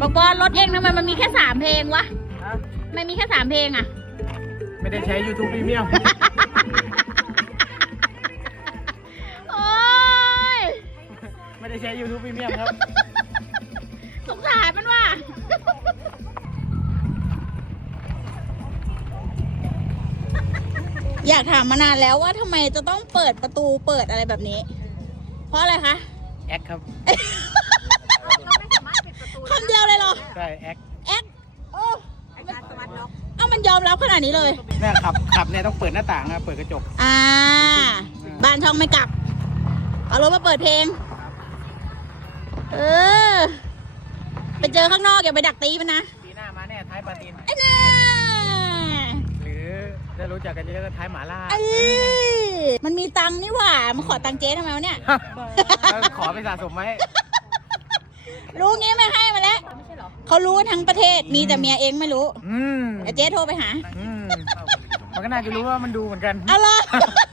บอกบอลรถเองทำไมมันมีแค่สามเพลงวะฮะไม่มีแค่สามเพลงอะไม่ได้ใช้ YouTube Premium โอ้ยไม่ได้ใช้ YouTube Premium ครับ สงสารมันว่ะ อยากถามมานานแล้วว่าทำไมจะต้องเปิดประตูเปิดอะไรแบบนี้ เพราะอะไรคะ แอคครับ คำเดียวเลยเหรอ ใช่แอคแอ๊กโอ้เอ้ามันยอมรับขนาดนี้เลย เนี่ยขับขับเนี่ยต้องเปิดหน้าต่างนะเปิดกระจกอ่า บ้านช่องไม่กลับ เอารถมาเปิดเพลง เออ ไปเจอข้างนอกอย่าไปดักตีมันนะ ปีหน้ามาแน่ท้ายปลาตีนไอ้น่าหรือถ้ารู้จักกันเยอะก็ท้ายหมาล่าไอ้มันมีตังค์นี่หว่ามาขอตังค์เจ๊ทำไมวะเนี่ยแล้วขอไปสะสมไว้รู้งี้ไม่ให้มาแล้ว เขารู้ทั้งประเทศมีแต่เมียเองไม่รู้อืมเดี๋ยวเจ๊โทรไปหา อืมมันก็น่าจะรู้ว่ามันดูเหมือนกัน เอาล่ะโอ้ยขอ